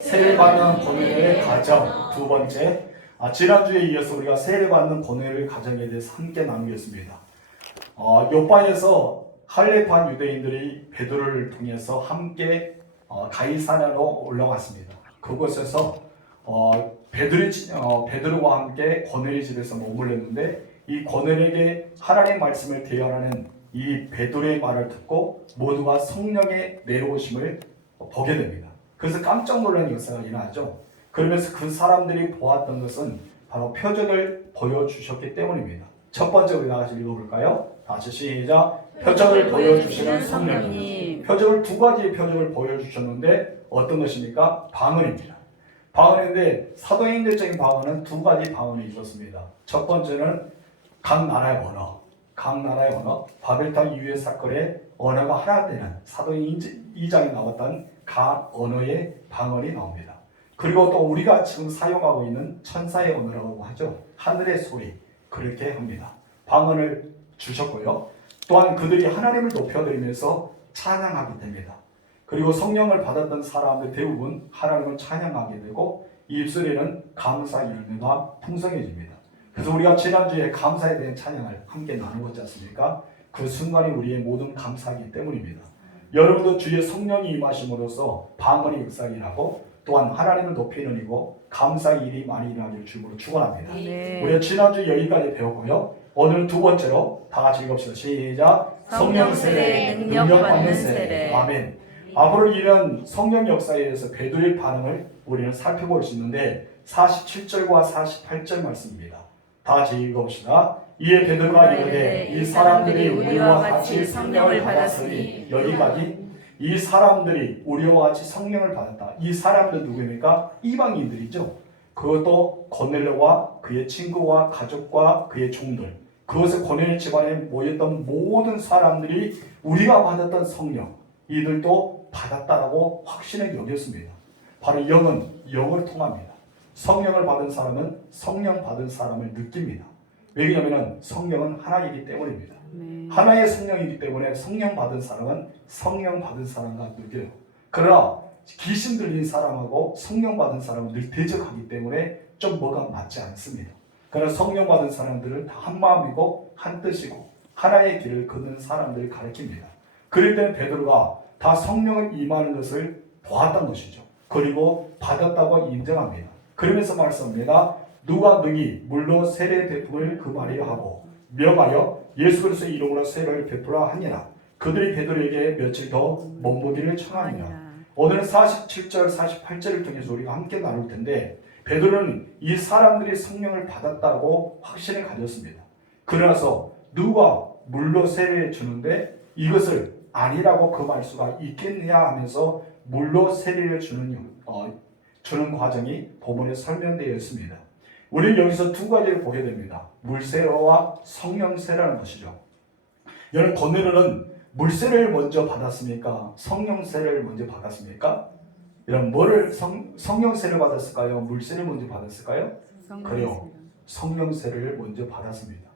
세례 받는 권위의 가정 두 번째. 지난주에 이어서 우리가 세례 받는 권위의 가정에 대해서 함께 나누겠습니다. 요바에서 할례판 유대인들이 베드로를 통해서 함께 가이사랴로 올라왔습니다. 그곳에서 베드로와 함께 고넬의 집에서 머물렀는데, 이 고넬에게 하나님의 말씀을 대언하는 이 베드로의 말을 듣고 모두가 성령의 내려오심을 보게 됩니다. 그래서 깜짝 놀라는 역사가 일어나죠. 그러면서 그 사람들이 보았던 것은 바로 표적을 보여주셨기 때문입니다. 첫 번째 우리 다 같이 읽어볼까요? 다시 시작. 표적을 보여주시는 성령님. 표적을 두 가지의 표적을 보여주셨는데 어떤 것입니까? 방언입니다. 방언인데 사도행전적인 방언은 두 가지 방언이 있었습니다. 첫 번째는 각 나라의 언어, 바벨탑 이후의 사건에 언어가 하나 되는 사도행전 2장에 나왔던 각 언어의 방언이 나옵니다. 그리고 또 우리가 지금 사용하고 있는 천사의 언어라고 하죠. 하늘의 소리, 그렇게 합니다. 방언을 주셨고요. 또한 그들이 하나님을 높여드리면서 찬양하게 됩니다. 그리고 성령을 받았던 사람들 대부분 하나님을 찬양하게 되고 입술에는 감사 열매가 풍성해집니다. 그래서 우리가 지난주에 감사에 대한 찬양을 함께 나누었지 않습니까? 그 순간이 우리의 모든 감사이기 때문입니다. 여러분도 주의 성령이 임하심으로써 방언이 역사일하고 또한 하나님을 높이는 이고 감사의 일이 많이 일어나길 주님으로 축원합니다. 네. 우리가 지난주 여기까지 배웠고요. 오늘은 두 번째로 다 같이 읽읍시다. 시작. 성령 세례, 능력 받는 세례. 아멘. 앞으로 이런 성령 역사에 대해서 베드로의 반응을 우리는 살펴볼 수 있는데 47절과 48절 말씀입니다. 다 같이 읽어봅시다. 이에 베드로가 이르되 이 사람들이 우리와 같이 성령을 받았으니, 여기까지 이 사람들이 우리와 같이 성령을 받았다. 이 사람들 누구입니까? 이방인들이죠. 그것도 고넬료와 그의 친구와 가족과 그의 종들, 그것을 고넬 집안에 모였던 모든 사람들이 우리가 받았던 성령, 이들도 받았다라고 확신을 여겼습니다. 바로 영은 영을 통합니다. 성령을 받은 사람은 성령 받은 사람을 느낍니다. 왜냐하면 성령은 하나이기 때문입니다. 하나의 성령이기 때문에 성령 받은 사람은 성령 받은 사람과 느껴요. 그러나 귀신 들린 사람하고 성령 받은 사람은 늘 대적하기 때문에 좀 뭐가 맞지 않습니다. 그러나 성령 받은 사람들은 다 한 마음이고 한 뜻이고 하나의 길을 걷는 사람들을 가리킵니다. 그럴 때는 베드로가 다 성령을 임하는 것을 보았던 것이죠. 그리고 받았다고 인정합니다. 그러면서 말씀합니다. 누가 능히 물로 세례 베품을 금하리라 하고 명하여 예수 그리스도의 이름으로 세례를 베풀라 하니라. 그들이 베드로에게 며칠 더 머무기를 청하니라. 오늘은 47절, 48절을 통해서 우리가 함께 나눌 텐데, 베드로는 이 사람들이 성령을 받았다고 확신을 가졌습니다. 그러나서 누가 물로 세례를 주는데 이것을 아니라고 금할 수가 있겠느냐 하면서 물로 세례를 주는 과정이 본문에 설명되어 있습니다. 우리는 여기서 두 가지를 보게 됩니다. 물세례와 성령세례라는 것이죠. 여러분, 고넬료는 물세례를 먼저 받았습니까? 성령세례를 먼저 받았습니까? 여러분, 뭐를 성령세례를 받았을까요? 물세례를 먼저 받았을까요? 그래요. 성령세례를 먼저 받았습니다.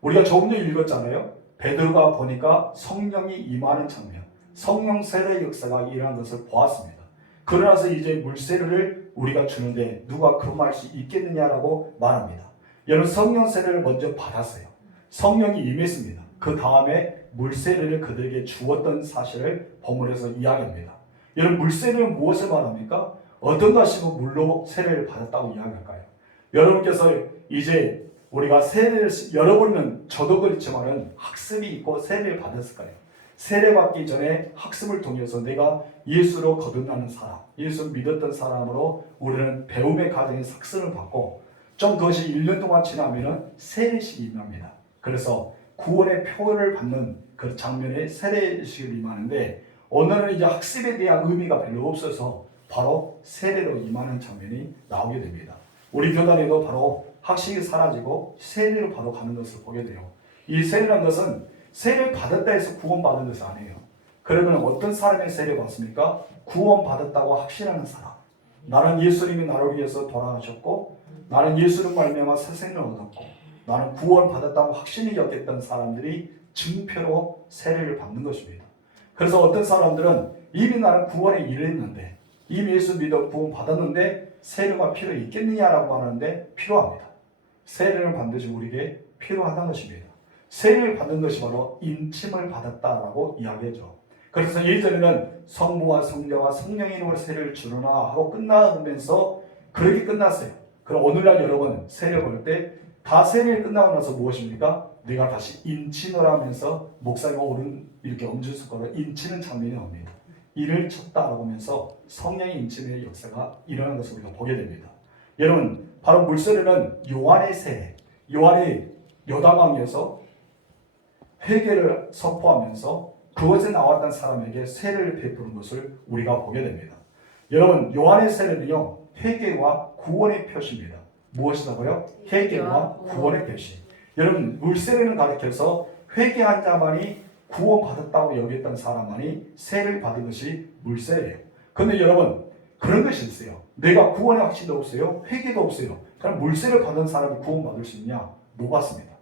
우리가 조금 전에 읽었잖아요. 베드로가 보니까 성령이 임하는 장면, 성령세례의 역사가 일어난 것을 보았습니다. 그러나서 이제 물세례를 우리가 주는데 누가 금할 수 있겠느냐라고 말합니다. 여러분, 성령세례를 먼저 받았어요. 성령이 임했습니다. 그 다음에 물세례를 그들에게 주었던 사실을 본문에서 이야기합니다. 여러분, 물세례는 무엇을 말합니까? 어떤 것이고 물로 세례를 받았다고 이야기할까요? 여러분께서 이제 우리가 세례를 여러 번은 저도 그렇지만은 학습이 있고 세례를 받았을까요? 세례받기 전에 학습을 통해서 내가 예수로 거듭나는 사람, 예수 믿었던 사람으로 우리는 배움의 과정에서 학습을 받고 좀 그것이 1년 동안 지나면 세례식이 임합니다. 그래서 구원의 표를 받는 그 장면에 세례식을 임하는데, 오늘은 이제 학습에 대한 의미가 별로 없어서 바로 세례로 임하는 장면이 나오게 됩니다. 우리 교단에도 바로 학식이 사라지고 세례로 바로 가는 것을 보게 돼요. 이 세례라는 것은 세례를 받았다 해서 구원받은 것이 아니에요. 그러면 어떤 사람의 세례를 받습니까? 구원받았다고 확신하는 사람. 나는 예수님이 나를 위해서 돌아가셨고 나는 예수를 말미암아 새 생명을 얻었고 나는 구원받았다고 확신이 여겼던 사람들이 증표로 세례를 받는 것입니다. 그래서 어떤 사람들은 이미 나는 구원에 이르렀는데 이미 예수 믿어 구원 받았는데 세례가 필요 있겠느냐라고 하는데 필요합니다. 세례는 반드시 우리에게 필요하다는 것입니다. 세례를 받는 것이 바로 인침을 받았다라고 이야기하죠. 그래서 예전에는 성부와 성자와 성령의 이름으로 세례를 주르나 하고 끝나면서 그렇게 끝났어요. 그럼 오늘날 여러분 세례 볼 때 다 세례를 끝나고 나서 무엇입니까? 내가 다시 인친을 하면서 목사가 오른 이렇게 엄지손가락으로 인치는 장면이 옵니다. 이를 쳤다라고 하면서 성령의 인침의 역사가 일어나는 것을 우리가 보게 됩니다. 여러분 바로 물세례는 요한의 세례, 요한이 요단강에서 회개를 선포하면서 그것에 나왔던 사람에게 세례를 베푸는 것을 우리가 보게 됩니다. 여러분 요한의 세례는요 회개와 구원의 표시입니다. 무엇이라고요? 회개와 구원의 표시. 여러분 물세례는 가르쳐서 회개한 자만이 구원받았다고 여겼던 사람만이 세례를 받은 것이 물세례예요. 그런데 여러분 그런 것이 있어요. 내가 구원의 확신도 없어요. 회개도 없어요. 그럼 물세례를 받은 사람이 구원받을 수 있냐? 못 받습니다.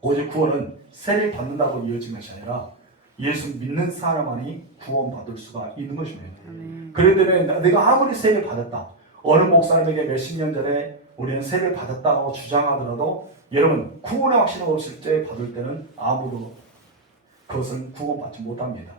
오직 구원은 세례를 받는다고 이어진 것이 아니라 예수 믿는 사람만이 구원받을 수가 있는 것입니다. 그렇기 때문에 내가 아무리 세례를 받았다. 어느 목사님에게 몇십 년 전에 우리는 세례를 받았다고 주장하더라도 여러분 구원의 확신이 없을 때 받을 때는 아무도 그것은 구원받지 못합니다.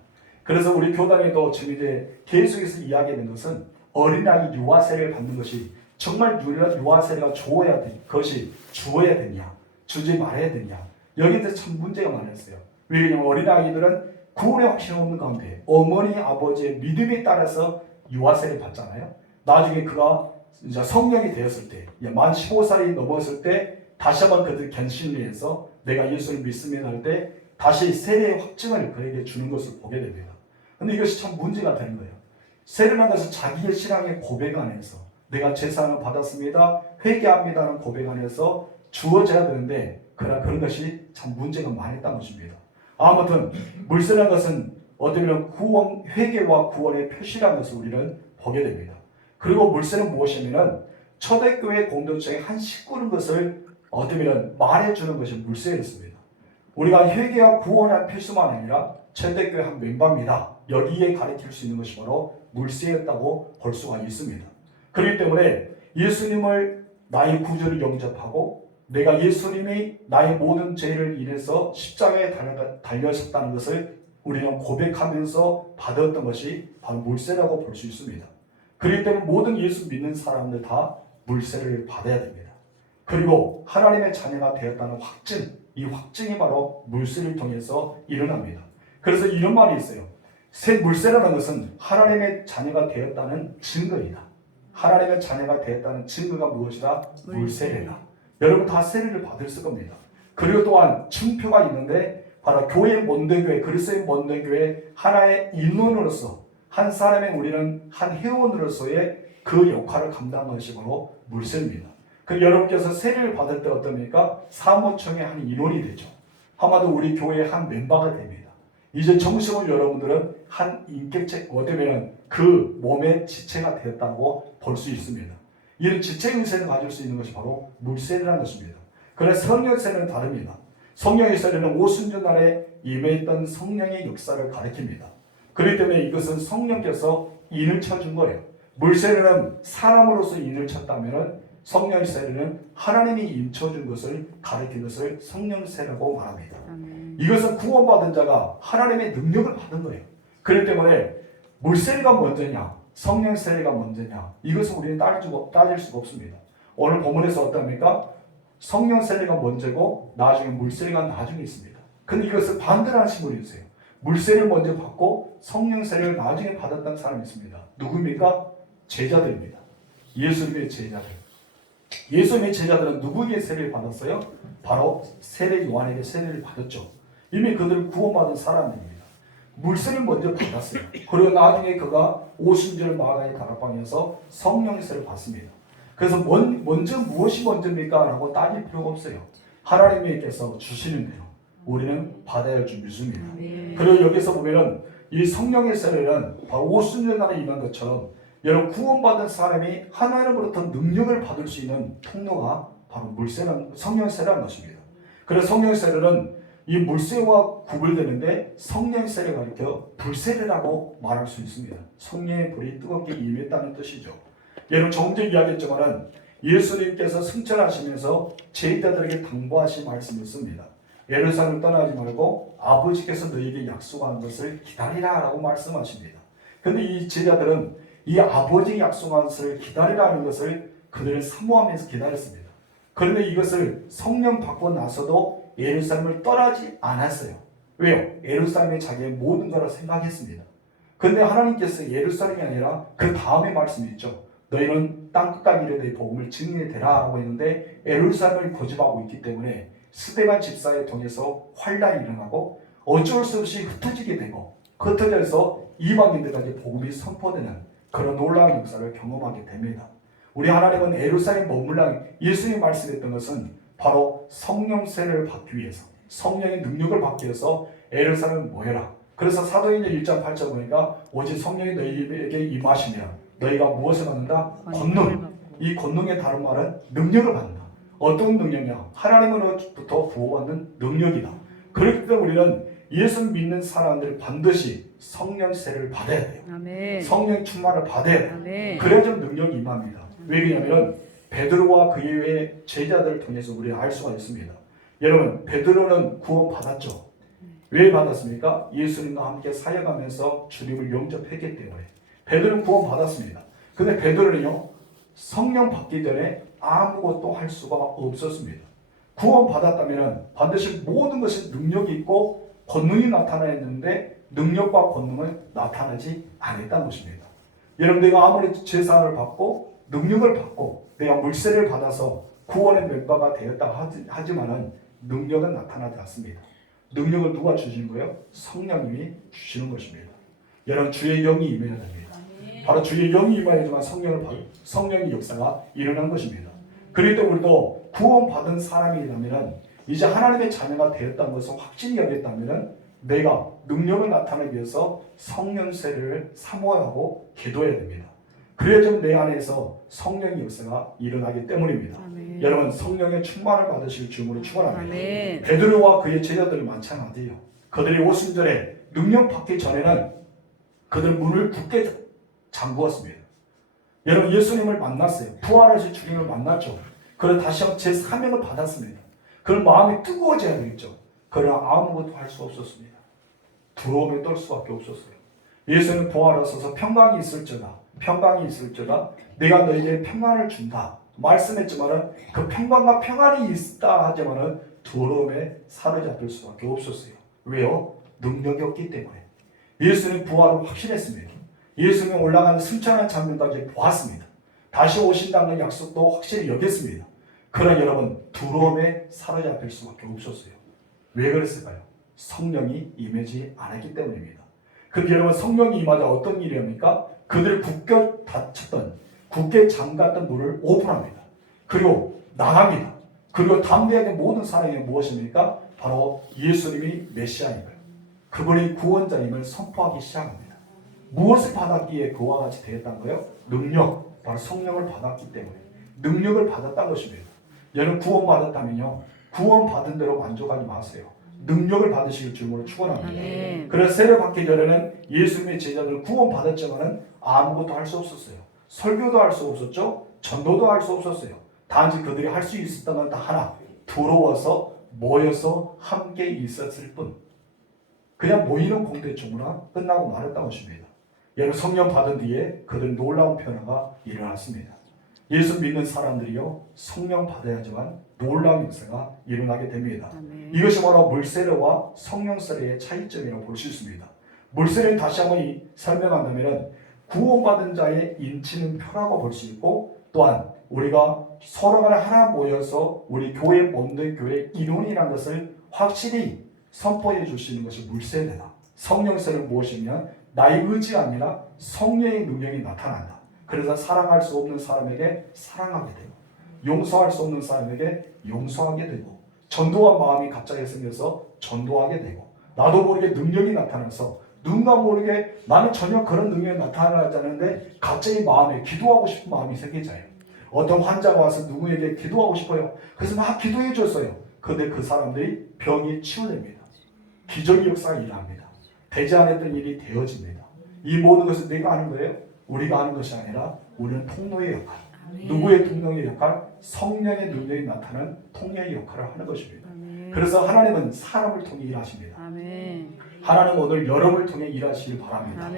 그래서 우리 교단에도 지금 이제 계속해서 이야기하는 것은 어린아이 유아 세례를 받는 것이 정말 유아 세례가 주어야 돼. 그것이 주어야 되냐, 주지 말아야 되냐. 여기에 대해서 참 문제가 많았어요. 왜냐하면 어린아이들은 구원의 확신이 없는 가운데 어머니 아버지의 믿음에 따라서 유아 세례를 받잖아요. 나중에 그가 이제 성령이 되었을 때, 만 15살이 넘었을 때 다시 한번 그들 견신을 해서 내가 예수를 믿습니다 할 때 다시 세례의 확증을 그에게 주는 것을 보게 됩니다. 그런데 이것이 참 문제가 되는 거예요. 세례라는 것은 자기의 신앙의 고백 안에서 내가 제사를 받았습니다, 회개합니다는 고백 안에서 주어져야 되는데 그러나 그런 것이 참 문제가 많았다는 것입니다. 아무튼 물세라는 것은 어떻게 보면 구원, 회개와 구원의 표시라는 것을 우리는 보게 됩니다. 그리고 물세는 무엇이냐면 초대교회 공동체의 한 식구인 것을 어떻게 보면 말해주는 것이 물세였습니다. 우리가 회개와 구원의 필수만 아니라 초대교회 한 멤버입니다. 여기에 가르칠 수 있는 것이 바로 물세였다고 볼 수가 있습니다. 그렇기 때문에 예수님을 나의 구주를 영접하고 내가 예수님이 나의 모든 죄를 인해서 십자가에 달려셨다는 것을 우리는 고백하면서 받았던 것이 바로 물세라고 볼 수 있습니다. 그렇기 때문에 모든 예수 믿는 사람들 다 물세를 받아야 됩니다. 그리고 하나님의 자녀가 되었다는 확증, 이 확증이 바로 물세를 통해서 일어납니다. 그래서 이런 말이 있어요. 물세라는 것은 하나님의 자녀가 되었다는 증거이다. 하나님의 자녀가 되었다는 증거가 무엇이다? 물세례다. 여러분 다 세례를 받을 겁니다. 그리고 또한 증표가 있는데 바로 교회 본대교회, 그리스도의 본대교회 하나의 인원으로서 한 사람의 우리는 한 회원으로서의 그 역할을 감당하는 것이 바로 물세입니다. 그 여러분께서 세례를 받을 때 어떻습니까? 사모총의 한 인원이 되죠. 한마디로 우리 교회의 한 멤버가 됩니다. 이제 정식으로 여러분들은 한 인격체, 어쩌면 그 몸의 지체가 되었다고 볼 수 있습니다. 이런 지체 의세를 가질 수 있는 것이 바로 물세례라는 것입니다. 그래서 성령 세례는 다릅니다. 성령의 세례는 오순절 날에 임했던 성령의 역사를 가리킵니다. 그렇기 때문에 이것은 성령께서 인을 쳐준 거예요. 물세례는 사람으로서 인을 쳤다면 성령의 세례는 하나님이 인 쳐준 것을 가리킨 것을 성령 세례라고 말합니다. 이것은 구원받은 자가 하나님의 능력을 받은 거예요. 그렇기 때문에 물세례가 먼저냐 성령 세례가 먼저냐 이것은 우리는 따질 수가 없습니다. 오늘 본문에서 어떻습니까? 성령 세례가 먼저고 나중에 물세례가 나중에 있습니다. 근데 이것을 반대로 하신 분이 있어요. 물세례를 먼저 받고 성령 세례를 나중에 받았다는 사람이 있습니다. 누구입니까? 제자들입니다. 예수님의 제자들. 예수님의 제자들은 누구에게 세례를 받았어요? 바로 세례 요한에게 세례를 받았죠. 이미 그들은 구원받은 사람들입니다. 물세를 먼저 받았어요. 그리고 나중에 그가 오순절 마가의 다락방에서 성령 세례를 받습니다. 그래서 먼저 무엇이 먼저입니까? 라고 따질 필요가 없어요. 하나님께서 주시는 대로 우리는 받아야 할 줄 믿습니다. 그리고 여기서 보면은 이 성령의 세례는 바로 오순절 날에 임한 것처럼 여러분 구원받은 사람이 하나님으로부터 능력을 받을 수 있는 통로가 바로 성령 세례라는 것입니다. 그래서 성령 세례는 이 물세와 구별되는데 성령의 세를 가리켜 불세례라고 말할 수 있습니다. 성령의 불이 뜨겁게 임했다는 뜻이죠. 여러분 조금 전에 이야기했지만은 예수님께서 승천하시면서 제자들에게 당부하신 말씀이 있습니다. 예루살렘을 떠나지 말고 아버지께서 너희에게 약속한 것을 기다리라라고 말씀하십니다. 그런데 이 제자들은 이 아버지 약속한 것을 기다리라는 것을 그들은 사모하면서 기다렸습니다. 그런데 이것을 성령 받고 나서도 예루살렘을 떠나지 않았어요. 왜요? 예루살렘이 자기의 모든 것을 생각했습니다. 그런데 하나님께서 예루살렘이 아니라 그 다음에 말씀이 있죠. 너희는 땅끝까지 이르되 복음을 증인해 대라라고 했는데 예루살렘을 고집하고 있기 때문에 스데반 집사에 통해서 환란이 일어나고 어쩔 수 없이 흩어지게 되고 흩어져서 이방인들까지 복음이 선포되는 그런 놀라운 역사를 경험하게 됩니다. 우리 하나님은 예루살렘 머물라 예수님이 말씀했던 것은 바로 성령세를 받기 위해서 성령의 능력을 받기 위해서 예루살렘을 모여라. 그래서 사도행전 1장 8절 보니까 오직 성령이 너희에게 임하시면 너희가 무엇을 받는다? 권능. 이 권능의 다른 말은 능력을 받는다. 어떤 능력이냐? 하나님으로부터 부어받는 능력이다. 그렇기 때문에 우리는 예수 믿는 사람들 반드시 성령세를 받아야 돼요. 아멘. 성령 충만을 받아야 돼요. 아멘. 그래야 좀 능력이 임합니다. 왜 그러냐면 베드로와 그 이외의 제자들을 통해서 우리가 알 수가 있습니다. 여러분 베드로는 구원 받았죠. 왜 받았습니까? 예수님과 함께 사역하면서 주님을 영접했기 때문에 베드로는 구원 받았습니다. 근데 베드로는요 성령 받기 전에 아무것도 할 수가 없었습니다. 구원 받았다면 반드시 모든 것이 능력이 있고 권능이 나타나야 했는데 능력과 권능은 나타나지 않았다는 것입니다. 여러분 내가 아무리 제사를 받고 능력을 받고 내가 물세를 받아서 구원의 멤버가 되었다 하지만은 능력은 나타나지 않습니다. 능력을 누가 주시는 거예요? 성령님이 주시는 것입니다. 여러분 주의 영이 임해야 됩니다. 바로 주의 영이 임해야지만 성령의 역사가 일어난 것입니다. 그리고 우리도 구원받은 사람이라면 이제 하나님의 자녀가 되었다는 것을 확신이 여겼다면 내가 능력을 나타내기 위해서 성령세를 사모하고 기도해야 됩니다. 그래야 좀 내 안에서 성령의 역사가 일어나기 때문입니다. 아멘. 여러분 성령의 충만을 받으실 주님으로 축원합니다. 아멘. 베드로와 그의 제자들이 마찬가지예요. 그들이 오순절에 능력 받기 전에는 그들 문을 굳게 잠그었습니다. 여러분 예수님을 만났어요. 부활하신 주님을 만났죠. 그래서 다시 한번 제 사명을 받았습니다. 그런 마음이 뜨거워져야 되겠죠. 그러나 아무것도 할 수 없었습니다. 두려움에 떨 수밖에 없었어요. 예수는 부활하셔서 평강이 있을지어다 내가 너희에게 평안을 준다 말씀했지만은 그 평강과 평안이 있다 하지만은 두려움에 사로잡힐 수밖에 없었어요. 왜요? 능력이 없기 때문에. 예수는 부활을 확신했습니다. 예수는 올라가는 승천한 장면까지 보았습니다. 다시 오신다는 약속도 확실히 여겼습니다. 그러나 여러분 두려움에 사로잡힐 수밖에 없었어요. 왜 그랬을까요? 성령이 임하지 않았기 때문입니다. 근데 여러분 성령이 임하자 어떤 일이 합니까? 그들을 굳게 잠갔던 문을 오픈합니다. 그리고 나갑니다. 그리고 담대하게 모든 사람이 무엇입니까? 바로 예수님이 메시아인 거예요. 그분이 구원자임을 선포하기 시작합니다. 무엇을 받았기에 그와 같이 되었다는 거예요? 능력, 바로 성령을 받았기 때문에 능력을 받았다는 것입니다. 여러분 구원받았다면요 구원받은 대로 만족하지 마세요. 능력을 받으실 줄로 축원합니다. 그래서 세례 받기 전에는 예수님의 제자들은 구원받았지만은 아무것도 할 수 없었어요. 설교도 할 수 없었죠. 전도도 할 수 없었어요. 단지 그들이 할 수 있었던 건 다 하나, 들어와서 모여서 함께 있었을 뿐. 그냥 모이는 공동체구나 끝나고 말았다는 것입니다. 여러분 성령 받은 뒤에 그들 놀라운 변화가 일어났습니다. 예수 믿는 사람들이요 성령 받아야지만 놀라운 역사가 일어나게 됩니다. 아멘. 이것이 바로 물세례와 성령세례의 차이점이라고 볼 수 있습니다. 물세례는 다시 한번 설명한다면 구원받은 자의 인치는 표라고 볼 수 있고 또한 우리가 서로가 하나 모여서 우리 교회 몸된 교회 인원이라는 것을 확실히 선포해 주시는 것이 물세례다. 성령세례는 무엇이냐면 나의 의지가 아니라 성령의 능력이 나타난다. 그래서 사랑할 수 없는 사람에게 사랑하게 되고 용서할 수 없는 사람에게 용서하게 되고 전도한 마음이 갑자기 생겨서 전도하게 되고 나도 모르게 능력이 나타나서 누군가 모르게 나는 전혀 그런 능력이 나타나지 않는데 갑자기 마음에 기도하고 싶은 마음이 생기잖아요. 어떤 환자가 와서 누구에게 기도하고 싶어요. 그래서 막 기도해 줬어요. 그런데 그 사람들이 병이 치유됩니다. 기적의 역사가 일어납니다. 되지 않았던 일이 되어집니다. 이 모든 것은 내가 하는 거예요? 우리가 하는 것이 아니라 우리는 통로의 역할. 누구의 통로의 역할? 성령의 능력이 나타나는 통로의 역할을 하는 것입니다. 그래서 하나님은 사람을 통해 일하십니다. 하나님 오늘 여러분을 통해 일하시길 바랍니다.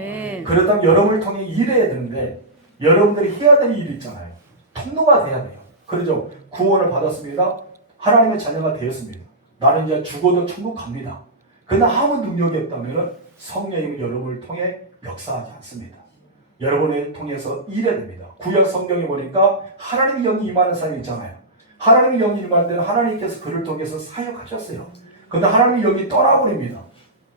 그렇다면 여러분을 통해 일해야 되는데 여러분들이 해야 될 일이 있잖아요. 통로가 돼야 돼요. 그렇죠? 구원을 받았습니다. 하나님의 자녀가 되었습니다. 나는 이제 죽어도 천국 갑니다. 그러나 아무 능력이 없다면 성령이 여러분을 통해 역사하지 않습니다. 여러분을 통해서 일해야 됩니다. 구약 성경에 보니까 하나님의 영이 임하는 사람이 있잖아요. 하나님의 영이 임할 때는 하나님께서 그를 통해서 사역하셨어요. 그런데 하나님의 영이 떠나버립니다.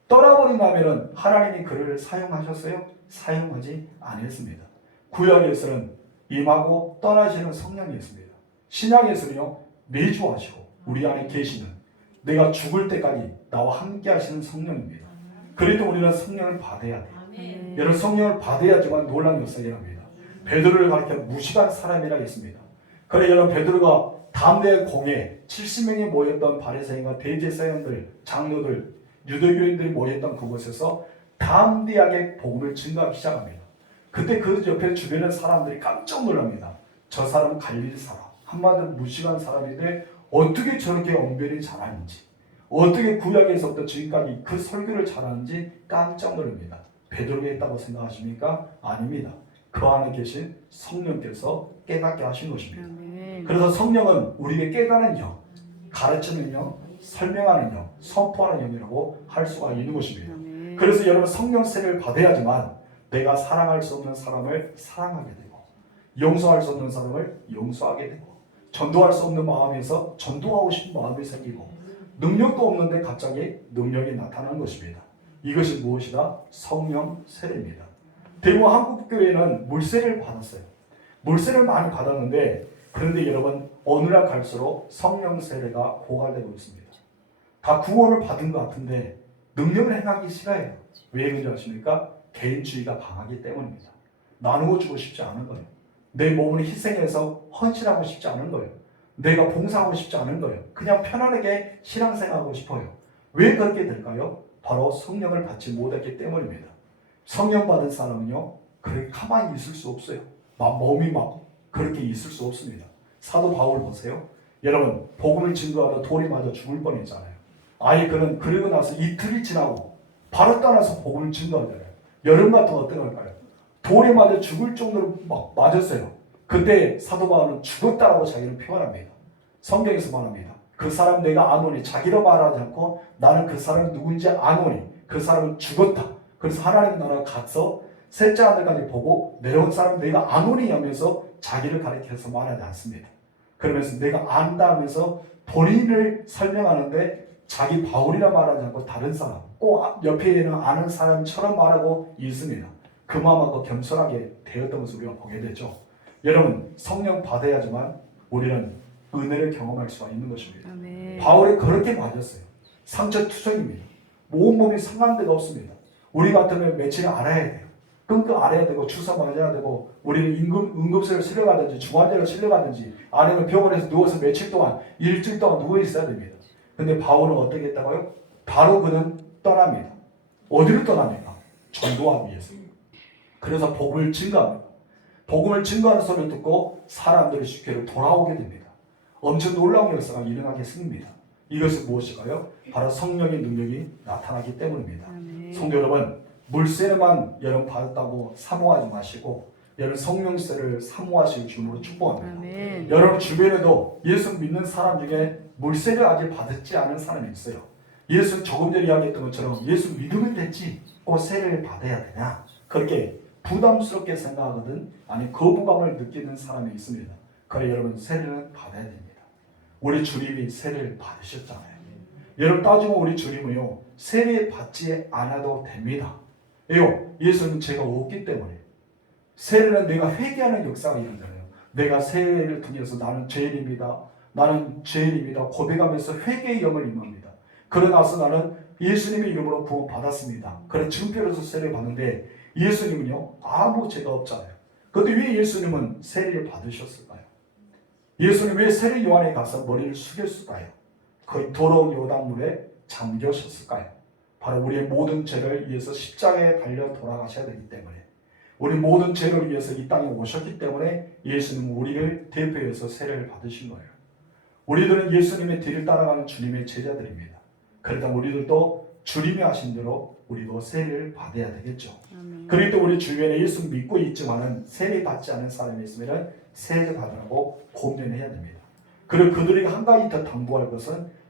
떠나버린다면 하나님이 그를 사용하셨어요? 사용하지 않았습니다. 구약에서는 임하고 떠나시는 성령이 있습니다. 신약에서는요, 내주하시고 우리 안에 계시는 내가 죽을 때까지 나와 함께 하시는 성령입니다. 그래도 우리는 성령을 받아야 돼요. 여러분 성령을 받아야지만 놀라운 역사가 일어납니다. 베드로를 가리켜 무식한 사람이라 했습니다. 그래 여러분 베드로가 담대 공회 70명이 모였던 바리새인과 대제사장들, 장로들, 유대교인들이 모였던 그곳에서 담대하게 복음을 증거하기 시작합니다. 그때 그 옆에 주변의 사람들이 깜짝 놀랍니다. 저 사람은 갈릴리 사람, 한마디로 무식한 사람인데 어떻게 저렇게 언변이 잘하는지, 어떻게 구약에서부터 지금까지 그 설교를 잘하는지 깜짝 놀랍니다. 베드로가 했다고 생각하십니까? 아닙니다. 그 안에 계신 성령께서 깨닫게 하신 것입니다. 그래서 성령은 우리에게 깨닫는 영, 가르치는 영, 설명하는 영, 선포하는 영이라고 할 수가 있는 것입니다. 그래서 여러분 성령 세례를 받아야지만 내가 사랑할 수 없는 사람을 사랑하게 되고 용서할 수 없는 사람을 용서하게 되고 전도할 수 없는 마음에서 전도하고 싶은 마음이 생기고 능력도 없는데 갑자기 능력이 나타나는 것입니다. 이것이 무엇이다? 성령 세례입니다. 대부분 한국 교회는 물세례를 받았어요. 물세례를 많이 받았는데 그런데 여러분 어느 날 갈수록 성령 세례가 고갈되고 있습니다. 다 구원을 받은 것 같은데 능력을 행하기 싫어해요. 왜 그런지 아십니까? 개인주의가 강하기 때문입니다. 나누어 주고 싶지 않은 거예요. 내 몸을 희생해서 헌신하고 싶지 않은 거예요. 내가 봉사하고 싶지 않은 거예요. 그냥 편안하게 신앙생활하고 싶어요. 왜 그렇게 될까요? 바로 성령을 받지 못했기 때문입니다. 성령 받은 사람은요, 그렇게 가만히 있을 수 없어요. 몸이 막 그렇게 있을 수 없습니다. 사도 바울 보세요. 여러분, 복음을 증거하다 돌이 맞아 죽을 뻔했잖아요. 아예 그는 그리고 나서 이틀이 지나고 바로 떠나서 복음을 증거하잖아요. 여름 같은 거 어떨까요? 돌에 맞아 죽을 정도로 막 맞았어요. 그때 사도 바울은 죽었다라고 자기를 표현합니다. 성경에서 말합니다. 그 사람 내가 아노니, 자기로 말하지 않고 나는 그 사람이 누군지 아노니, 그 사람은 죽었다. 그래서 하나님 나라에 가서 셋째 아들까지 보고 내려온 사람 내가 아노니 하면서 자기를 가리켜서 말하지 않습니다. 그러면서 내가 안다 하면서 본인을 설명하는데 자기 바울이라 말하지 않고 다른 사람, 꼭 옆에 있는 아는 사람처럼 말하고 있습니다. 그 마음하고 겸손하게 되었던 것을 우리가 보게 되죠. 여러분 성령 받아야지만 우리는 은혜를 경험할 수가 있는 것입니다. 바울이 그렇게 맞았어요. 상처투성입니다. 온몸이 상한 데가 없습니다. 우리 같으면 며칠 알아야 돼요. 끙끙 앓아야 되고 주사 맞아야 되고 우리는 응급실을 실려가든지 중환자를 실려가든지 아니면 병원에서 누워서 며칠 동안 일주일 동안 누워 있어야 됩니다. 근데 바울은 어떻게 했다고요? 바로 그는 떠납니다. 어디로 떠납니까? 전도하기 위해서. 그래서 복음을 증거합니다. 복음을 증거하는 소리를 듣고 사람들이 쉽게 돌아오게 됩니다. 엄청 놀라운 역사가 일어나겠습니다. 이것은 무엇일까요? 바로 성령의 능력이 나타나기 때문입니다. 성도 여러분, 물세례만 여러분 받았다고 사모하지 마시고 여러분 성령세를 사모하실 주님으로 축복합니다. 여러분 주변에도 예수 믿는 사람 중에 물세례를 아직 받지 않은 사람이 있어요. 예수 조금 전에 이야기했던 것처럼 예수 믿으면 됐지 꼭 세례를 받아야 되냐 그렇게 부담스럽게 생각하거든 아니 거부감을 느끼는 사람이 있습니다. 그래 여러분 세례는 받아야 됩니다. 우리 주님이 세례를 받으셨잖아요. 여러분 따지면 우리 주님은요 세례 받지 않아도 됩니다. 왜요? 예수는 죄가 없기 때문에. 세례는 내가 회개하는 역사가 일어나요. 내가 세례를 통해서 나는 죄인입니다. 나는 죄인입니다. 고백하면서 회개의 영을 임합니다. 그러나서 나는 예수님의 이름으로 구원 받았습니다. 그래 증표로서 세례를 받는데 예수님은요 아무 죄가 없잖아요. 그런데 왜 예수님은 세례를 받으셨을까요? 예수님 왜 세례 요한에 가서 머리를 숙였을까요? 그 더러운 요단물에 잠겨셨을까요? 바로 우리의 모든 죄를 위해서 십자가에 달려 돌아가셔야 되기 때문에, 우리 모든 죄를 위해서 이 땅에 오셨기 때문에 예수님은 우리를 대표해서 세례를 받으신 거예요. 우리들은 예수님의 뒤를 따라가는 주님의 제자들입니다. 그러다 우리들도 주님이 하신 대로 우리도 세례를 받아야 되겠죠. 그리고 또 우리 주변에 예수 믿고 있지만은 세례 받지 않은 사람이 있으면 세례 받으라고 고면해야 됩니다. 그리고 그들에게 한 가지 더 당부할 것은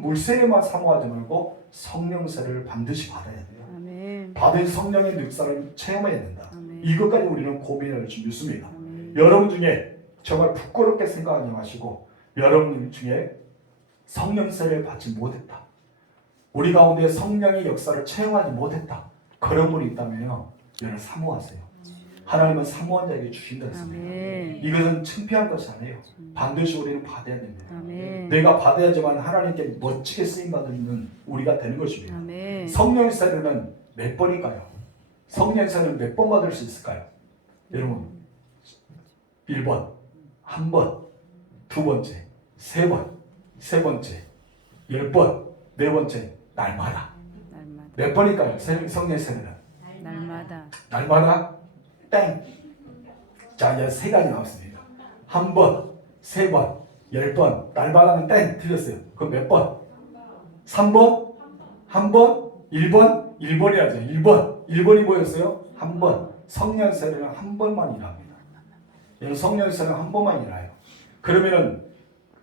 물세례만 사모하지 말고 성령 세례를 반드시 받아야 돼요. 아멘. 받은 성령의 능사를 체험해야 된다. 아멘. 이것까지 우리는 고민할 줄 믿습니다. 여러분 중에 정말 부끄럽게 생각하지 마시고, 여러분 중에 성령 세례를 받지 못했다, 우리 가운데 성령의 역사를 체험하지 못했다, 그런 분이 있다면요, 여러분 사모하세요. 하나님은 사모한 자에게 주신다 했습니다. 이것은 창피한 것이 아니에요. 반드시 우리는 받아야 됩니다. 아멘. 내가 받아야지만 하나님께 멋지게 쓰임받는 우리가 되는 것입니다. 아멘. 성령의 세례는 몇 번일까요? 성령의 세례는 몇 번 받을 수 있을까요? 여러분, 1번, 한 번, 두 번째, 세 번, 세 번째, 10번, 네 번째, 날마다. 몇 번일까요? 성령의 세례는? 날마다? 땡. 자, 이제 세 가지 나왔습니다. 한 번, 세 번, 10번, 날마다는 땡. 틀렸어요. 그럼 몇 번? 3번? 한 번? 1번? 1번이라죠. 1번. 1번이 뭐였어요? 한 번. 성령 세례는 한 번만 일합니다. 성령 세례는 한 번만 일해요. 그러면은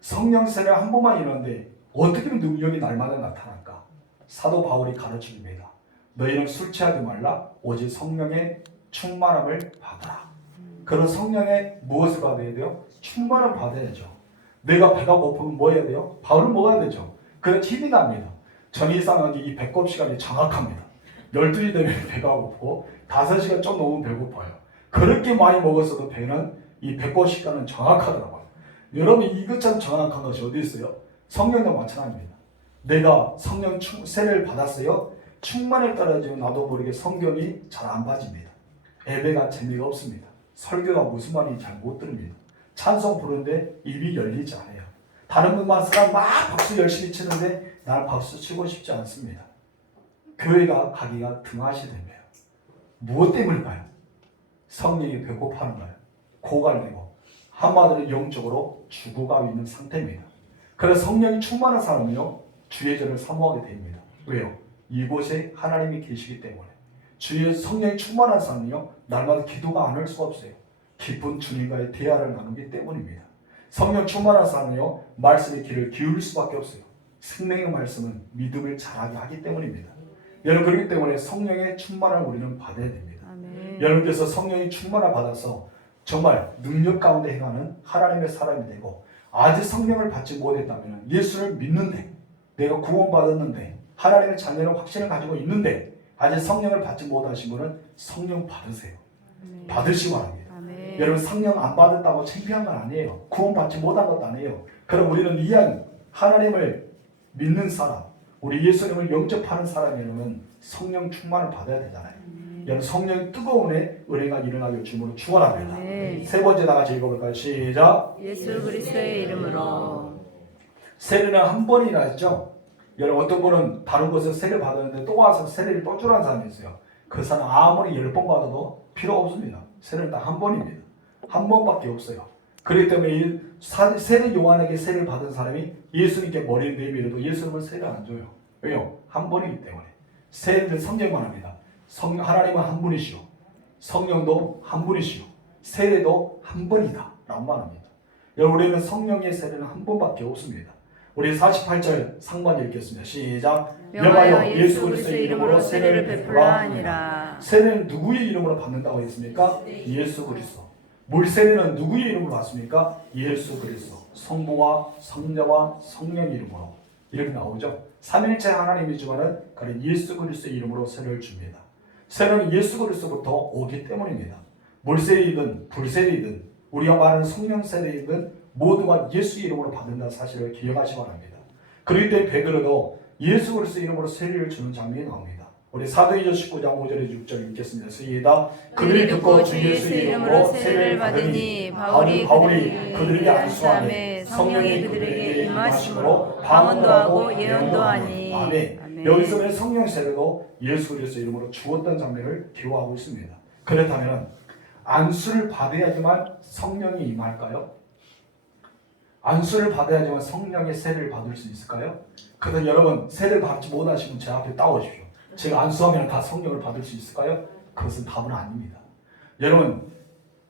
성령 세례는 한 번만 일하는데 어떻게 능력이 날마다 나타날까? 사도 바울이 가르칩니다. 너희는 술 취하지 말라. 오직 성령의 충만함을 받아라. 그런 성령의 무엇을 받아야 돼요? 충만함을 받아야죠. 내가 배가 고프면 뭐 해야 돼요? 밥을 먹어야 되죠. 그래서 힘이 납니다. 전 이상하게 이 배꼽 시간이 정확합니다. 12시 되면 배가 고프고 5시간 좀 넘으면 배고파요. 그렇게 많이 먹었어도 배는 이 배꼽 시간은 정확하더라고요. 여러분, 이것처럼 정확한 것이 어디 있어요? 성령도 마찬가지입니다. 내가 성령 세례를 받았어요. 충만을 따라지면 나도 모르게 성경이 잘 안 빠집니다. 예배가 재미가 없습니다. 설교가 무슨 말인지 잘 못 들습니다. 찬송 부르는데 입이 열리지 않아요. 다른 분만 사람 막 박수 열심히 치는데 나는 박수 치고 싶지 않습니다. 교회가 가기가 등하시 되며 무엇 때문일까요? 성령이 배고파하는가요? 고갈되고 한마디로 영적으로 죽어가고 있는 상태입니다. 그래서 성령이 충만한 사람은요, 주의 전을 사모하게 됩니다. 왜요? 이곳에 하나님이 계시기 때문에. 주의 성령이 충만한 사람은요, 날마다 기도가 안 할 수가 없어요. 깊은 주님과의 대화를 나누기 때문입니다. 성령 충만한 사람은요, 말씀의 귀를 기울일 수밖에 없어요. 생명의 말씀은 믿음을 자라게 하기 때문입니다. 여러분, 그렇기 때문에 성령의 충만을 우리는 받아야 됩니다. 아멘. 여러분께서 성령의 충만을 받아서 정말 능력 가운데 행하는 하나님의 사람이 되고, 아직 성령을 받지 못했다면 예수를 믿는데, 내가 구원받았는데 하나님의 자녀는 확신을 가지고 있는데 아직 성령을 받지 못하신 분은 성령 받으세요. 아멘. 받으시기 바랍니다. 아멘. 여러분, 성령 안 받았다고 창피한 건 아니에요. 구원받지 못한 것도 아니에요. 그럼 우리는 이한 하나님을 믿는 사람, 우리 예수님을 영접하는 사람이라면 성령 충만을 받아야 되잖아요. 여러분, 성령의 뜨거운 은혜가 일어나길 주님으로 축원합니다. 세 번째 다 같이 읽어볼까요? 시작. 예수 그리스도의 이름으로. 세례는 한 번이나 했죠. 여러분, 어떤 분은 다른 곳에서 세례 받았는데 또 와서 세례를 또 주라는 사람이 있어요. 그 사람 아무리 10번 받아도 필요 없습니다. 세례는 딱 한 번입니다. 한 번밖에 없어요. 그렇기 때문에 이 세례 요한에게 세례를 받은 사람이 예수님께 머리를 내밀어도 예수님은 세례 안 줘요. 왜요? 한 번이기 때문에. 세례는 성경만 합니다. 하나님은 한 분이시오. 성령도 한 분이시오. 세례도 한 번이다 라고 말합니다. 여러분, 우리는 성령의 세례는 한 번밖에 없습니다. 우리 48절 상반 읽겠습니다. 시작. 명하여 예수 그리스도의 이름으로 세례를 베풀라 하니라. 세례는 누구의 이름으로 받는다고 했습니까? 예수 그리스도. 물세례는 누구의 이름으로 받습니까? 예수 그리스도. 성부와 성자와 성령의 이름으로 이렇게 나오죠. 삼일체 하나님이지만은 그런 예수 그리스도의 이름으로 세례를 줍니다. 세례는 예수 그리스도부터 오기 때문입니다. 물세례이든 불세례이든 우리가 말하는 성령 세례이든 모두가 예수 이름으로 받는다는 사실을 기억하시기 바랍니다. 그럴 때 베드로도 예수 그리스도 이름으로 세례를 주는 장면이 나옵니다. 우리 사도행전 19장 5절에 6절 읽겠습니다. 시작. 그들이 듣고 주 예수 이름으로 세례를 받으니 바울이 그들에게 안수하매 성령이 그들에게 임하심으로 방언도 하고 예언도 하니. 아멘. 여기서 성령 세례도 예수 그리스도 이름으로 주었던 장면을 기록하고 있습니다. 그렇다면 안수를 받아야지만 성령이 임할까요? 안수를 받아야지만 성령의 세례를 받을 수 있을까요? 그래서 여러분 세례를 받지 못하시면 제 앞에 따오십시오. 제가 안수하면 다 성령을 받을 수 있을까요? 그것은 답은 아닙니다. 여러분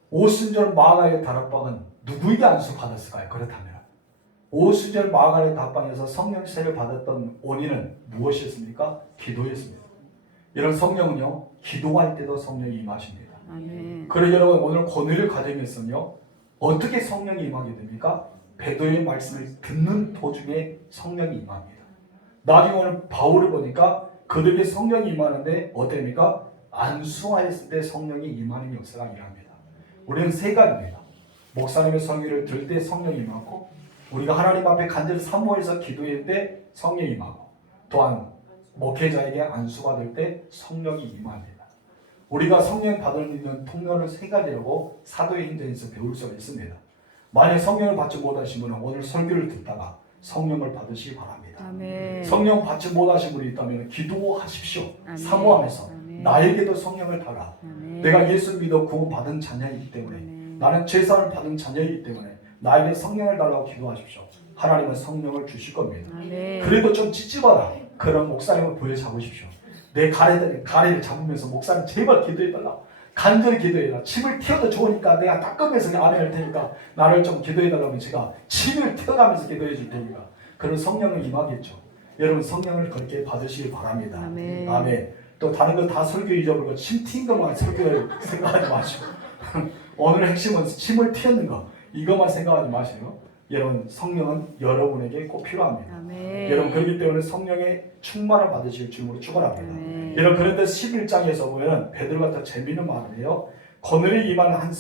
오순절 마가의 다락방은 누구에게 안수 받았을까요? 그렇다면 오순절 마가의 다락방에서 성령 세례를 받았던 원인은 무엇이었습니까? 기도였습니다. 여러분 성령은요 기도할 때도 성령이 임하십니다. 아멘. 그래 여러분 오늘 고뇌를 가정에서는요 어떻게 성령이 임하게 됩니까? 베드로의 말씀을 듣는 도중에 성령이 임합니다. 나중에 오늘 바울을 보니까 그들에게 성령이 임하는데 어땠습니까? 안수하였을 때 성령이 임하는 역사가 일어납니다. 우리는 세 가지입니다. 목사님의 설교를 들을 때 성령이 임하고 우리가 하나님 앞에 간절히 사모해서 기도할 때 성령이 임하고 또한 목회자에게 안수가 될 때 성령이 임합니다. 우리가 성령 받을 수 있는 통로를 세 가지라고 사도의 행전에서 배울 수가 있습니다. 만약 성령을 받지 못하신 분은 오늘 설교를 듣다가 성령을 받으시기 바랍니다. 아멘. 성령 받지 못하신 분이 있다면 기도하십시오. 아멘. 사모하면서 아멘. 나에게도 성령을 달라. 아멘. 내가 예수 믿어 구원받은 자녀이기 때문에 아멘. 나는 죄사함을 받은 자녀이기 때문에 나에게 성령을 달라고 기도하십시오. 하나님은 성령을 주실 겁니다. 아멘. 그래도 좀 찝찝하다. 그런 목사님을 부여잡으십시오. 내 가래를 잡으면서 목사님 제발 기도해달라. 간절히 기도해라. 침을 튀어도 좋으니까 내가 닦으면서 안 할 테니까 나를 좀 기도해달라면 제가 침을 튀어가면서 기도해 줄 테니까 그런 성령을 임하겠죠. 여러분 성령을 그렇게 받으시기 바랍니다. 아멘. 아멘. 또 다른 거 다 설교 잊어버리고 침 튄 것만 설교를 생각하지 마시고 오늘 핵심은 침을 튀었는 거 이것만 생각하지 마시고 여러분 성령은 여러분에게 꼭 필요합니다. 아멘. 여러분 그렇기 때문에 성령의 충만을 받으실 주님으로 축원합니다. 아멘. 여러분 그런데 11장에서 보면 베드로가 더 재미있는 말을 해요. 거느리 임한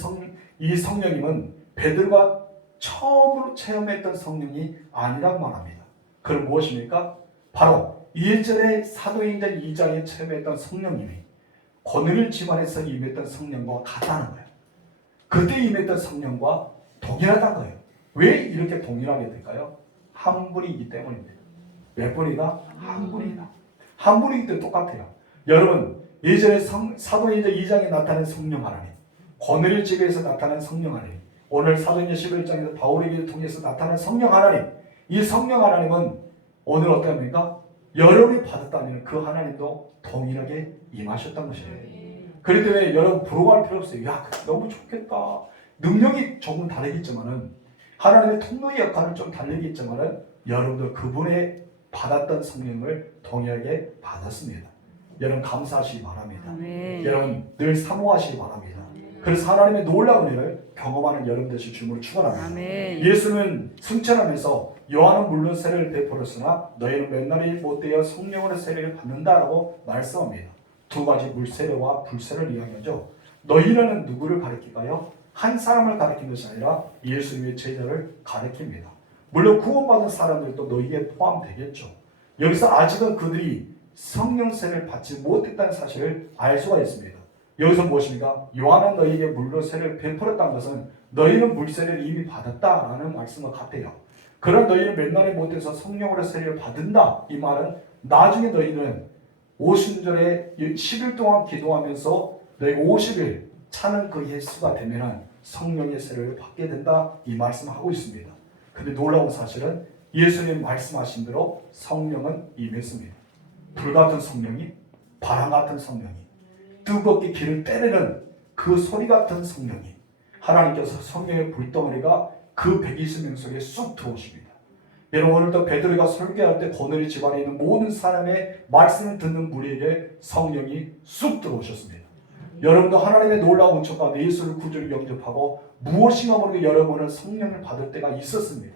이 성령님은 베드로가 처음으로 체험했던 성령이 아니라고 말합니다. 그럼 무엇입니까? 바로 1절에 사도행전 2장에 체험했던 성령님이 거느릴 집안에서 임했던 성령과 같다는 거예요. 그때 임했던 성령과 동일하다는 거예요. 왜 이렇게 동일하게 될까요? 한 분이기 때문입니다. 몇 분이다? 한 분이다. 한 분이기 때문에 똑같아요. 여러분 예전에 사도행전 2장에 나타난 성령 하나님, 거느릴 집에서 나타난 성령 하나님, 오늘 사도행전 11장에서 바울에게 통해서 나타난 성령 하나님, 이 성령 하나님은 오늘 어떻습니까? 여러분이 받았다면 그 하나님도 동일하게 임하셨던 것이에요. 그렇기 때문에 여러분 부러워할 필요 없어요. 야 너무 좋겠다. 능력이 조금 다르겠지만은 하나님의 통로의 역할은 좀 다르겠지만은 여러분도 그분의 받았던 성령을 동일하게 받았습니다. 여러분 감사하시기 바랍니다. 아멘. 여러분 늘 사모하시기 바랍니다. 그래서 하나님의 놀라운 일을 경험하는 여러분 되실 주님을 축원합니다. 아멘. 예수는 승천하면서 요한은 물론 세례를 베풀었으나 너희는 맨날이 못되어 성령으로 세례를 받는다라고 말씀합니다. 두 가지 물세례와 불세를 이야기하죠. 너희는 누구를 가리킬까요? 한 사람을 가리키는 것이 아니라 예수님의 제자를 가리킵니다. 물론 구원받은 사람들도 너희에 포함되겠죠. 여기서 아직은 그들이 성령 세례를 받지 못했다는 사실을 알 수가 있습니다. 여기서 무엇입니까? 요한은 너희에게 물로 세례를 베풀었다는 것은 너희는 물세례를 이미 받았다라는 말씀과 같아요. 그런 너희는 맨날에 못해서 성령으로 세례를 받는다. 이 말은 나중에 너희는 오순절에 10일 동안 기도하면서 너희가 50일 차는 그 횟수가 되면 성령의 세례를 받게 된다. 이 말씀을 하고 있습니다. 근데 놀라운 사실은 예수님 말씀하신 대로 성령은 임했습니다. 불같은 성령이, 바람 같은 성령이, 뜨겁게 길을 때리는 그 소리 같은 성령이, 하나님께서 성령의 불덩어리가 그 120명 속에 쑥 들어오십니다. 여러분 오늘도 베드로가 설교할 때 고넬의 집안에 있는 모든 사람의 말씀을 듣는 무리에게 성령이 쑥 들어오셨습니다. 여러분도 하나님의 놀라운 은총 가운데 예수를 구주로 영접하고 무엇인가 모르게 여러분은 성령을 받을 때가 있었습니다.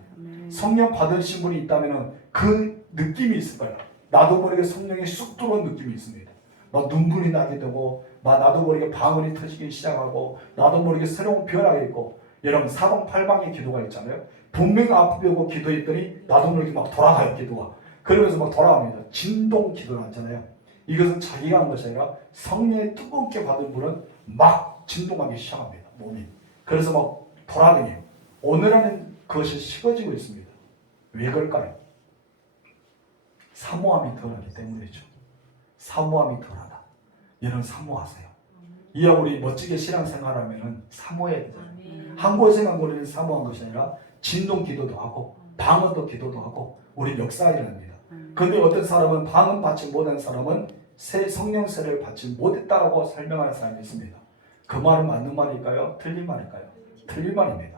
성령 받으신 분이 있다면 그 느낌이 있을 거예요. 나도 모르게 성령이 쑥 들어온 느낌이 있습니다. 막 눈물이 나게 되고 막 나도 모르게 방언이 터지기 시작하고 나도 모르게 새로운 변화가 있고 여러분 사방팔방의 기도가 있잖아요. 분명히 아프고 기도했더니 나도 모르게 막 돌아가요 기도가. 그러면서 막 돌아갑니다. 진동 기도를 하잖아요. 이것은 자기가 한 것이 아니라 성령의 뜨겁게 받은 불은 막 진동하기 시작합니다. 몸이. 그래서 막 돌아다녀요. 오늘은 그것이 식어지고 있습니다. 왜 그럴까요? 사모함이 덜하기 때문이죠. 사모함이 덜하다. 여러분 사모하세요. 이와 우리 멋지게 신앙생활하면 사모해야 되잖아요. 한 곳에만 우리는 사모한 것이 아니라 진동 기도도 하고 방언도 기도도 하고 우리 역사하려 합니다. 그런데 어떤 사람은 방언 받지 못한 사람은 성령 세례를 받지 못했다고 설명하는 사람이 있습니다. 그 말은 맞는 말일까요? 틀린 말일까요? 틀린 말입니다.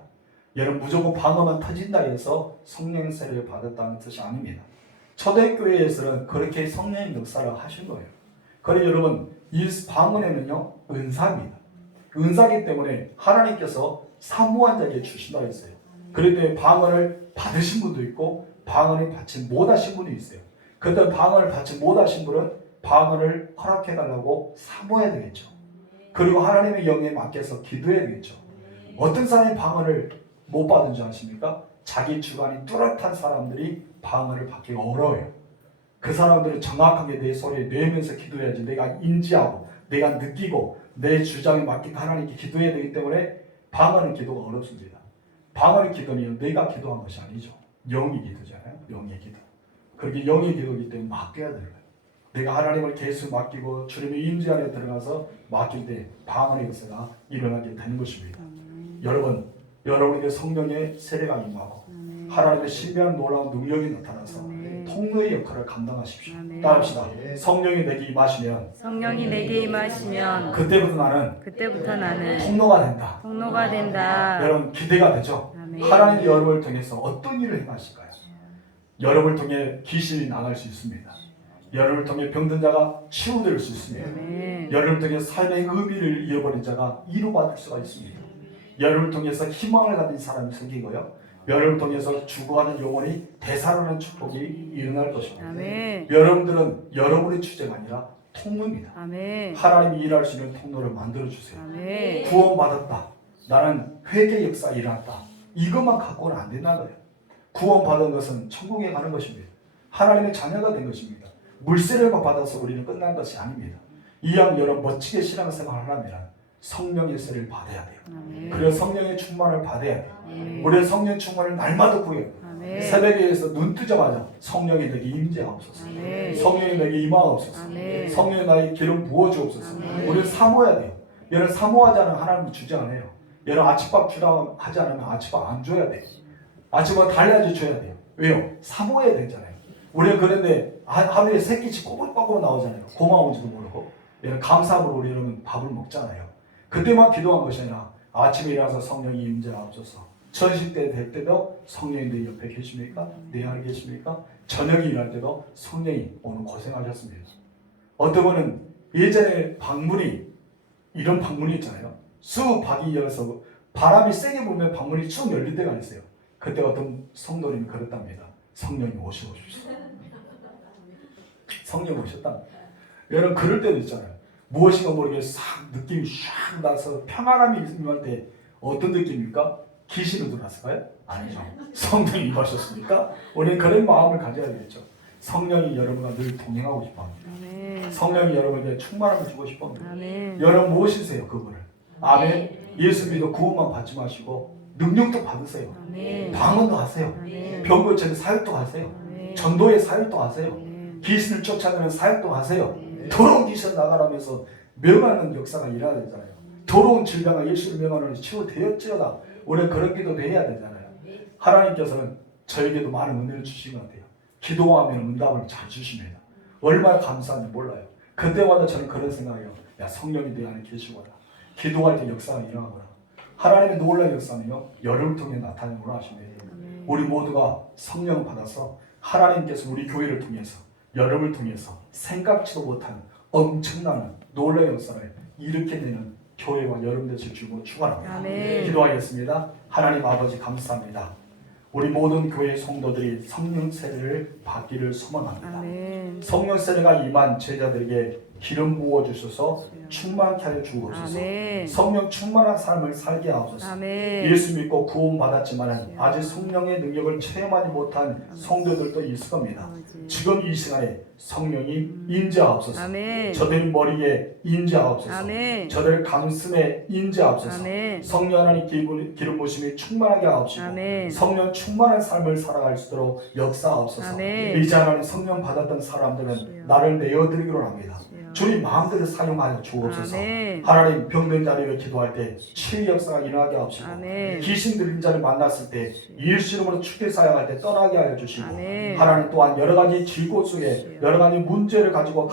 여러분 무조건 방언만 터진다 해서 성령 세례를 받았다는 뜻이 아닙니다. 초대교회에서는 그렇게 성령의 역사를 하신 거예요. 그래서 여러분 이 방언에는요 은사입니다. 은사이기 때문에 하나님께서 사모한 자에게 주신다 했어요. 그렇기 때문에 방언을 받으신 분도 있고 방언을 받지 못하신 분이 있어요. 그때 방언을 받지 못하신 분은 방언을 허락해달라고 사모해야 되겠죠. 그리고 하나님의 영에 맡겨서 기도해야 되겠죠. 어떤 사람이 방언을 못 받은 줄 아십니까? 자기 주관이 뚜렷한 사람들이 방언을 받기가 어려워요. 그 사람들은 정확하게 내 소리에 내면서 기도해야지 내가 인지하고 내가 느끼고 내 주장에 맡긴 하나님께 기도해야 되기 때문에 방언의 기도가 어렵습니다. 방언의 기도는 내가 기도한 것이 아니죠. 영의 기도잖아요. 영의 기도. 그렇게 영의 기도이기 때문에 맡겨야 되는 거예요. 내가 하나님을 계속 맡기고 주님의 임재 안에 들어가서 맡길 때 방언의 역사가 일어나게 되는 것입니다. 여러분에게 성령의 세례가 임하고 하나님의 신비한 놀라운 능력이 나타나서 통로의 역할을 감당하십시오. 따라합시다. 성령이 내게 임하시면 성령이 내게 임하시면 그때부터 나는 통로가 된다. 여러분 기대가 되죠? 하나님이 여러분을 통해서 어떤 일을 행하실까요? 여러분을 통해 귀신이 나갈 수 있습니다. 여러분을 통해 병든 자가 치유될 수 있습니다. 여러분을 통해 삶의 의미를 잃어버린 자가 이루받을 수가 있습니다. 여러분을 통해서 희망을 가진 사람이 생기고요. 여러분을 통해서 죽어가는 영혼이 되살아나는 축복이 일어날 것입니다. 여러분들은 여러분의 주제가 아니라 통로입니다. 하나님이 일할 수 있는 통로를 만들어주세요. 구원받았다. 나는 회개 역사에 일어났다. 이것만 갖고는 안 된다는 거예요. 구원받은 것은 천국에 가는 것입니다. 하나님의 자녀가 된 것입니다. 물세례를 받아서 우리는 끝난 것이 아닙니다. 이왕 여러분 멋지게 신앙생활을 하려면 성령의 세례를 받아야 돼요. 그래서 성령의 충만을 받아야 돼요. 우리는 성령 충만을 날마다 구해요. 새벽에서 눈 뜨자마자 성령이 내게 임재하옵소서. 성령이 내게 임하옵소서. 성령이 나에게 기름 부어주옵소서. 우리는 사모해야 돼요. 여러분 사모하지 않으면 하나님이 주지 않아요. 여러분 아침밥 주라고 하지 않으면 아침밥 안 줘야 돼요. 아침밥 달라져 줘야 돼요. 왜요? 사모해야 되잖아요. 우리가 그런데 하루에 3끼씩 꼬불꼬불 나오잖아요. 고마운지도 모르고. 여러분 감사함으로 우리는 밥을 먹잖아요. 그때만 기도한 것이 아니라 아침에 일어나서 성령이 임재하옵소서. 천식 때 될 때도 성령이 내 옆에 계십니까? 내 안에 계십니까? 저녁에 일할 때도 성령이 오늘 고생하셨습니다. 어떤 분은 예전에 이런 방문이 있잖아요. 수박이 열어서 바람이 세게 불면 방문이 쭉 열릴 때가 있어요. 그때 어떤 성도님이 그랬답니다. 성령이 오시옵소서. 성령이 오셨다. 여러분 그럴 때도 있잖아요. 무엇인가 모르게 싹 느낌이 샥 나서 평안함이 임할 때 어떤 느낌입니까? 귀신이 들어왔을까요? 아니죠. 성령이 임하셨습니까? 우리는 그런 마음을 가져야 되겠죠. 성령이 여러분과 늘 동행하고 싶어합니다. 성령이 여러분에게 충만함을 주고 싶어합니다. 여러분 모시세요 그분을. 아멘. 예수 믿어 구원만 받지 마시고 능력도 받으세요. 방언도 하세요. 병 고치는 사역도 하세요. 전도의 사역도 하세요. 귀신을 쫓아내는 사역도 하세요. 더러운 귀신 나가라면서 명하는 역사가 일어나야 되잖아요. 더러운 질병을 예수를 명하는 치유되었지어다. 우리는 그런 기도도 해야 되잖아요. 하나님께서는 저에게도 많은 은혜를 주신 것 같아요. 기도하면 응답을 잘 주십니다. 얼마나 감사한지 몰라요. 그때마다 저는 그런 생각이에요. 야 성령이 내 안에 계시구나. 기도할 때 역사가 일어나구나. 하나님의 놀라운 역사는요. 여러분을 통해 나타내구나 하십니다. 우리 모두가 성령 받아서 하나님께서 우리 교회를 통해서 여러분을 통해서 생각지도 못한 엄청난 놀라운 역사를 일으켜내는 교회와 여러분들 주고 축원합니다. 기도하겠습니다. 하나님 아버지 감사합니다. 우리 모든 교회 성도들이 성령 세례를 받기를 소망합니다. 성령 세례가 임한 제자들에게 기름 부어 주셔서 충만케 하여 주옵소서. 아멘. 성령 충만한 삶을 살게 하옵소서. 아멘. 예수 믿고 구원 받았지만 아직 성령의 능력을 체험하지 못한 성도들도 있을 겁니다. 지금 이 시간에 성령이 임재하옵소서. 아멘. 저들 머리에 임재하옵소서. 아멘. 저들 가슴에 임재하옵소서. 아멘. 성령 하나님 기름 부으심이 충만하게 하옵시고 아멘. 성령 충만한 삶을 살아갈 수 있도록 역사하옵소서. 아멘. 이제 하나님 성령 받았던 사람들은 나를 내어드리기로 합니다. 주님 마음대로 사용하여 주옵소서. 아멘. 하나님 병든 자리를 기도할 때 치유 역사가 일어나게 하옵시고 아멘. 귀신 들린 자를 만났을 때 예수 이름으로 축제 사역할 때 떠나게 하여 주시고 아멘. 하나님 또한 여러 가지 질고 속에 여러 가지 문제를 가지고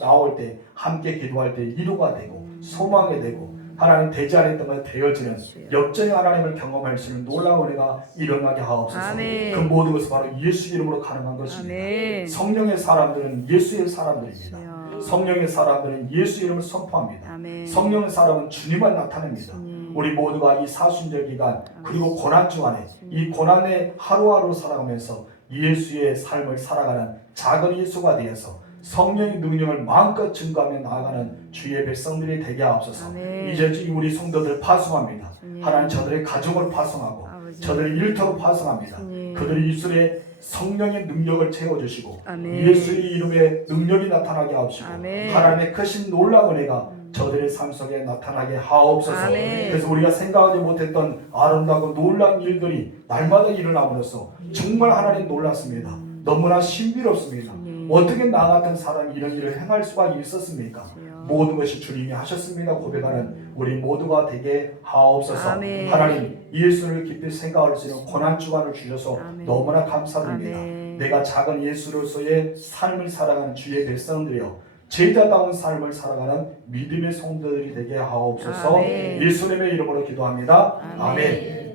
나올 때 함께 기도할 때 위로가 되고 소망이 되고 하나님 되지 않았던 것 되어지는 역전의 하나님을 경험할 수 있는 놀라운 은혜가 일어나게 하옵소서. 아멘. 그 모든 것은 바로 예수 이름으로 가능한 것입니다. 아멘. 성령의 사람들은 예수의 사람들입니다. 성령의 사람들은 예수 이름을 선포합니다. 아멘. 성령의 사람은 주님만 나타냅니다. 우리 모두가 이 사순절 기간 그리고 고난 주간에 이 고난의 하루하루 살아가면서 예수의 삶을 살아가는 작은 예수가 되어서 성령의 능력을 마음껏 증거하며 나아가는 주의 백성들이 되게 하옵소서. 아멘. 이제 우리 성도들 파송합니다. 주님. 하나님 저들의 가족을 파송하고 아버지. 저들의 일터로 파송합니다. 주님. 그들의 입술에 성령의 능력을 채워주시고 아멘. 예수의 이름에 능력이 나타나게 하옵시고 아멘. 하나님의 크신 놀라운 은혜가 저들의 삶 속에 나타나게 하옵소서. 아멘. 그래서 우리가 생각하지 못했던 아름다고 놀라운 일들이 날마다 일어남으로써 정말 하나님 놀랐습니다. 너무나 신비롭습니다. 어떻게 나 같은 사람이 이런 일을 행할 수가 있었습니까? 모든 것이 주님이 하셨습니다 고백하는 우리 모두가 되게 하옵소서. 아멘. 하나님 예수를 깊이 생각할 수 있는 고난 주간을 주셔서 아멘. 너무나 감사드립니다. 아멘. 내가 작은 예수로서의 삶을 살아가는 주의 백성들이여 제자다운 삶을 살아가는 믿음의 성도들이 되게 하옵소서. 아멘. 예수님의 이름으로 기도합니다. 아멘. 아멘.